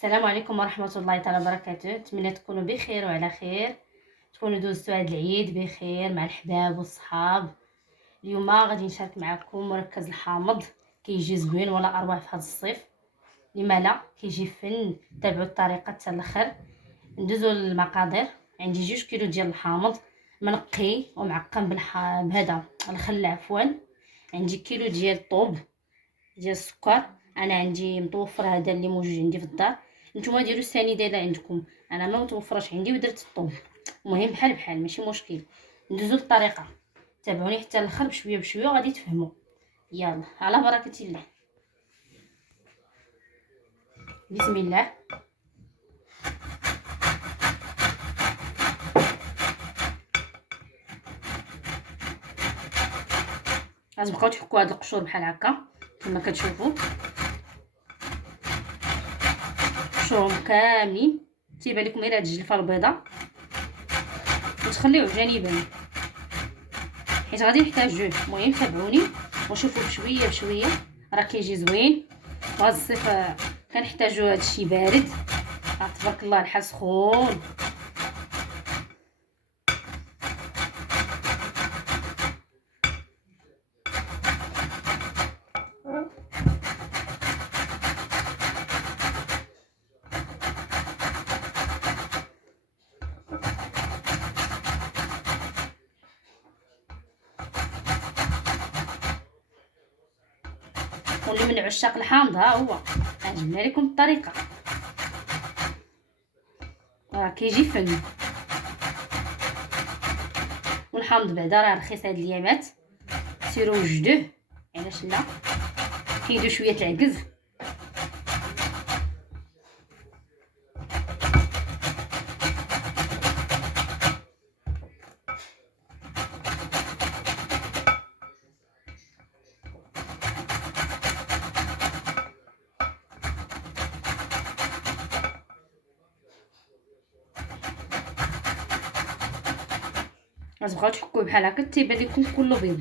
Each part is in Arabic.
السلام عليكم ورحمة الله تعالى وبركاته. نتمنى تكونوا بخير وعلى خير، تكونوا دوزتوا هذا العيد بخير مع الحباب والصحاب. اليوم غادي نشارك معكم مركز الحامض، كيجي زوين ولا اروع في هذا الصيف. لما لا، كيجي فن. تابعوا الطريقه حتى الاخر. ندوزو للمقادير. عندي 2 كيلو ديال الحامض منقي ومعقم بهذا الخل عفوا. عندي كيلو ديال الطوب ديال السكر. انا عندي متوفر هذا اللي موجود عندي في الدار. نتوما ديروا السنيده الا عندكم، انا ما متوفرش عندي ودرت الطوب. المهم بحال بحال ماشي مشكل. ندوزو للطريقه، تابعوني حتى الاخر بشويه بشويه وغادي تفهموا. يلا على بركه الله. بسم الله. غتبقاو تحكوا هاد القشور بحال هكا كما كتشوفوا، قشورهم كاملين. تيبان لكم غير هاد الجلفه البيضاء وتخليوه جانبا حيت غادي نحتاجوه. المهم تابعوني وشوفوا بشويه بشويه، راه كيجي زوين. وهذا الصيف كنحتاجو هذا الشيء بارد. تبارك الله الحال سخون. واللي من عشاق الحامض ها هو جبنا لكم الطريقه، راه كيجي فن. والحامض بعدا راه رخيص هاد الايامات، سيروا وجدوه. علاش لا، كيدو شويه العكز. غتبقاو تحكوه بحال هكا تيبان لكم كله بيض.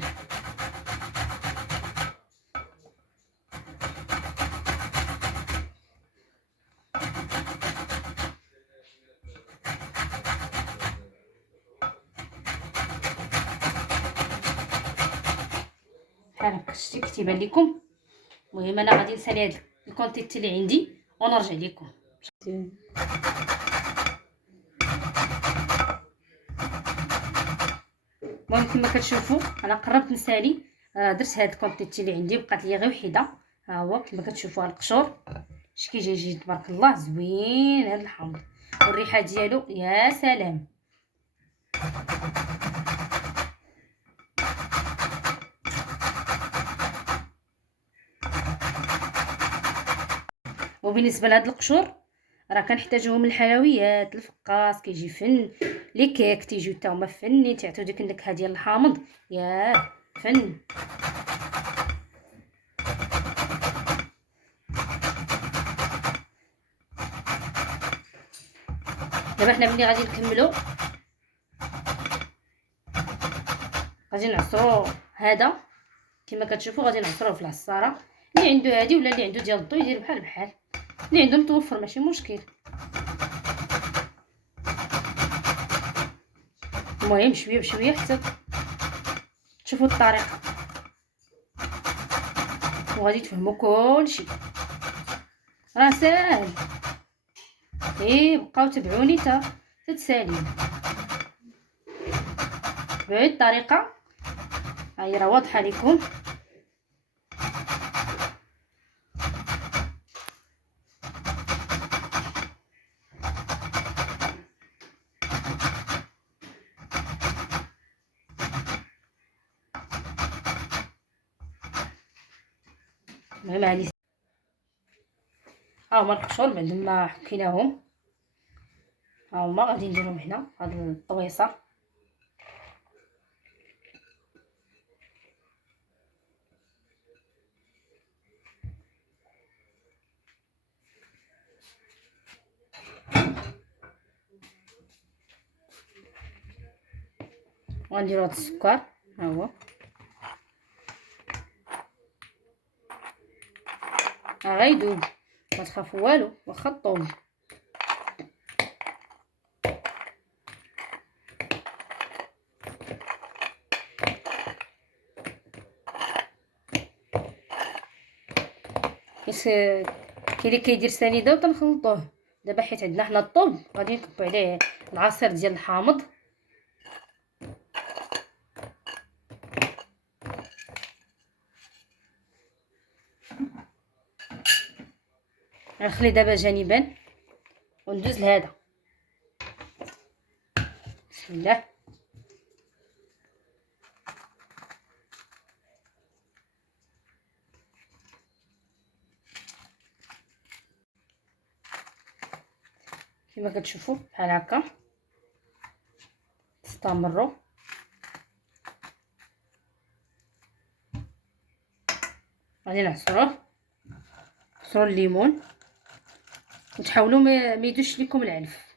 بحال هكا شتي كتيبان لكم. المهم انا غادي نسالي هاد الكونتيتي اللي عندي ونرجع لكم. المهم كما كتشوفوا انا قربت نسالي. درت هاد الكونتيتي اللي عندي، بقات لي غير وحده. ها هو كما كتشوفوا القشور اش كيجي تبارك الله زوين هاد الحامض، والريحه ديالو يا سلام. وبالنسبه لهاد القشور راه كنحتاجوهم الحلويات، الفقاص كيجي فن، لي كيك تيجيو حتى هما فنين، تعطيو ديك النكهه ديال الحامض يا فن. دابا حنا ملي غادي نكملو غادي نعصرو هذا كما كتشوفوا. غادي نعصروه في العصاره. اللي عنده هادي ولا اللي عنده ديال الضو يدير بحال بحال، اللي عنده متوفر ماشي مشكل. المهم شويه بشويه حتى تشوفوا الطريقه وغادي تفهموا كلشي. راه ساهل، بقاو تبعوني تتساليو. تبعوا الطريقه، هاي راه واضحه لكم. المهم هادي ها هما القشور بعد ما حكيناهم. ها هما غادي نديرهم هنا هاد الطويصه. وغنديرو هاد السكر ها هو. غيدوب ما تخافوا والو واخا الطوم. حيت كاين اللي كيدير سنيده وتنخلطوه دابا، حيت عندنا حنا الطوم غادي نكبو عليه العصير ديال الحامض. غنخلي دابا جانبا وندوز لهذا. بسم الله. كما كتشوفوا بحال هكا تستمروا. غادي نعصروا الليمون وتحاولوا ما يدوش لكم العنف،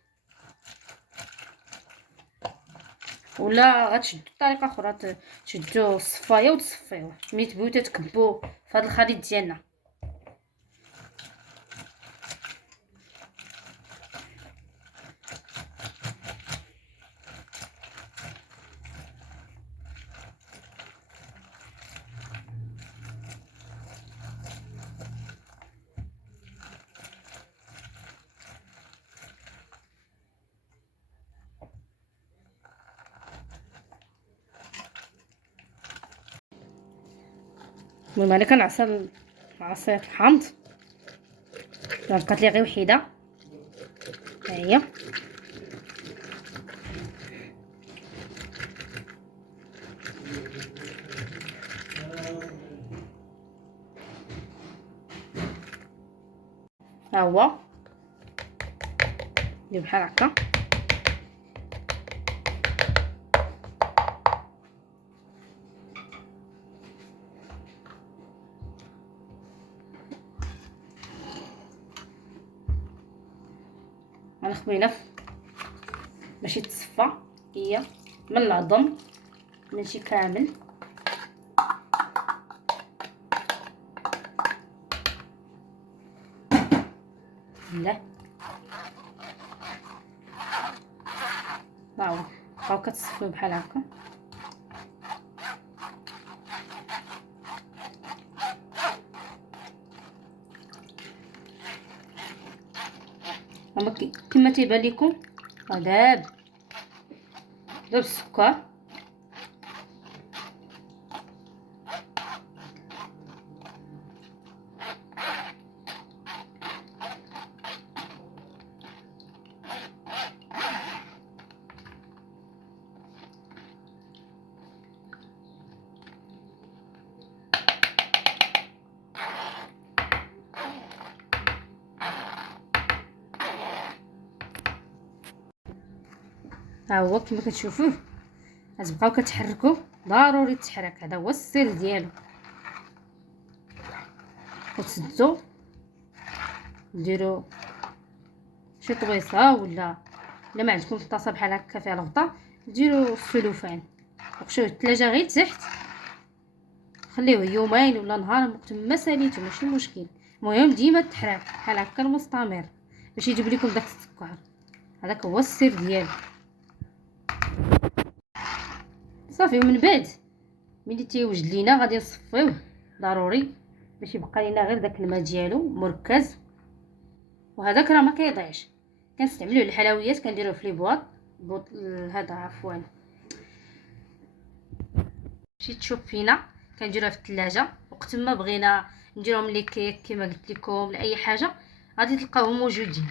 ولا غتشدوا بطريقه اخرى تشدوا الصفايه وتصفيوه ملي تبغيو تكبوا في هذا الخليط ديالنا. المهم انا كنعصر عصير الحامض، بقات لي غير وحيده، ها هي. ها هو ندير بحال هكا. غنخوي ينف باش يتصفى هي من العظم ماشي كامل. لا هاو كتصفيو بحال هكا. كما تيبان لكم داب السكر. ها هو كما كتشوفوه غتبقاو كتحركوا، ضروري التحرك، هذا هو السر ديالو. وتسدوا ديروا شي طويصه ولا ما عندكمش طاسه بحال هكا فيها الغطاء، ديروا السلوفان وخشوه الثلاجه غير تحت، خليوه يومين ولا نهار وقت ما ساليتو ماشي مشكل. المهم ديما تحرك بحال هكا المستمر باش يجيب لكم داك السكر. هذاك هو السر ديالو. صافي ومن بعد ملي تيوجد لينا غادي نصفيوه ضروري باش يبقى لينا غير داك الماء ديالو مركز. وهذاك راه ما كيضيعش، كنستعملوه للحلويات، كنديروه في لي بواط هذا عفوا شي تشوب فينا كنديروها في الثلاجه. وقت ما بغينا نديرهم لي كيك كما قلت لكم لاي حاجه غادي تلقاوهم موجودين.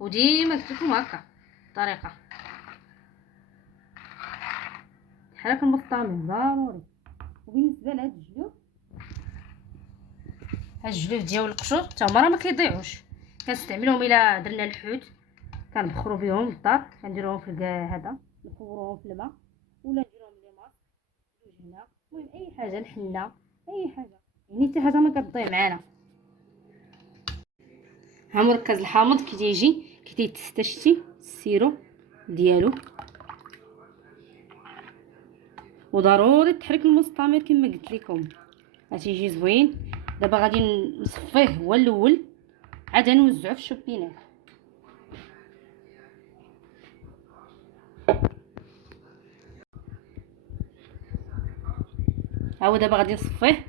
وديما قلت لكم هكا الطريقه حراك المستمر ضروري. وبالنسبه لهاد الجلوف، هاد الجلوف ديال القشور حتى هما راه ما كيضيعوش، كنستعملوهم الا درنا الحوت كنبخروا بهم للدار، كنديروهم في هذا نفوروهم في الماء ولا نديروهم لي ماس وجهنا. المهم اي حاجه الحنه اي حاجه يعني حتى حاجه ما كتضيع معنا. ها مركز الحامض كي تيجي كي تيتستشتي السيرو ديالو، وضروري التحريك المستمر كما قلت لكم غتيجي زوين. دابا غادي نصفيه هو الاول عاد غنوزعو في الشوبينات. ها هو دابا غادي نصفيه.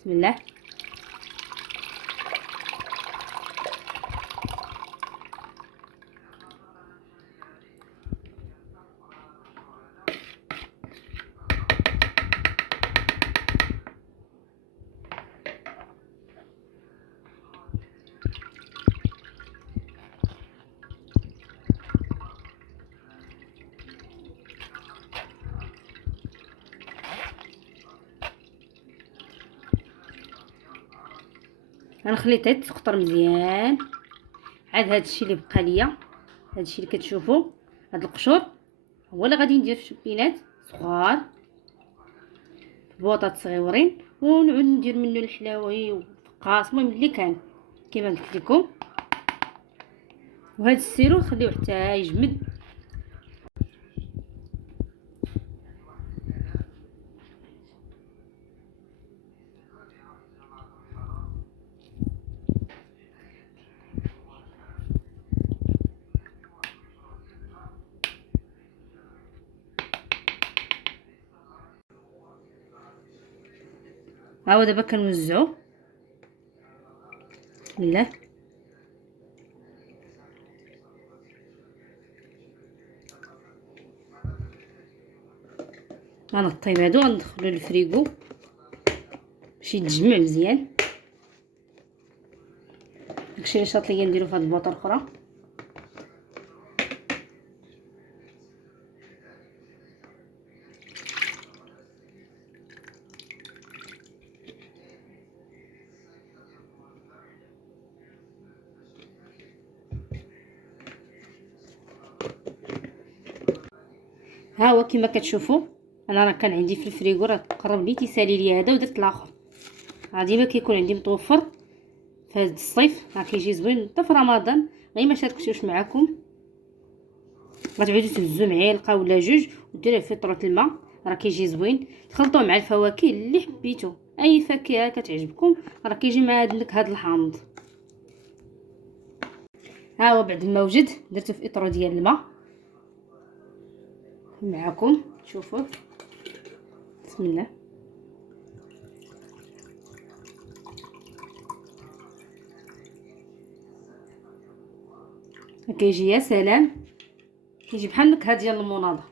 بسم الله. غنخلي حتى تسقطر مزيان. عاد هادشي اللي بقى ليا، هادشي اللي كتشوفوا، هاد القشور هو اللي غادي ندير في الشوبينات صغار، بواطات صغيورين، ونعود ندير منه الحلاوي والفقاص، المهم اللي كان كما قلت لكم. وهاد السيرو نخليوه حتى يجمد. ها هو دابا كنوزعو. بسم الله. غنطيب هادو غندخلو للفريغو باش يتجمع مزيان. داكشي اللي شاط ليا نديرو في هاد البواطه الاخرى. ها هو كما كتشوفوا، انا راه كان عندي في الفريغو، راه قرب لي تيسالي لي هذا ودرت الاخر. راه ديما كيكون عندي متوفر في هذا الصيف، راه كيجي زوين حتى في رمضان. غير ما شاركتوش معكم، غتعودوا تهزوا معلقه ولا جوج وديروه في طروه الماء، راه كيجي زوين. تخلطوه مع الفواكه اللي حبيتو، اي فاكهه كتعجبكم راه كيجي مع هاد النكهه الحامض. ها هو بعد ما وجد درتو في اطرو ديال الماء معكم، شوفوا. بسم الله. كيجي يا سلام، كيجي بحال النكهه ديال المناضه.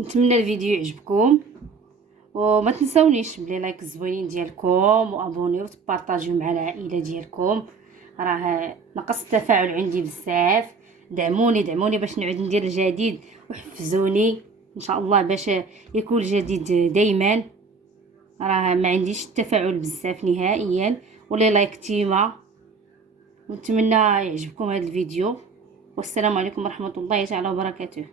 نتمنى الفيديو يعجبكم، وما تنسونيش بلي لايك الزوينين ديالكم، وابونيو وتبارطاجيو مع العائله ديالكم. راه نقص التفاعل عندي بزاف. دعموني باش نعود ندير الجديد، وحفزوني ان شاء الله باش يكون الجديد دائما. راه ما عنديش التفاعل بزاف نهائيا، ولا لايك تيما. ونتمنى يعجبكم هذا الفيديو، والسلام عليكم ورحمه الله تعالى وبركاته.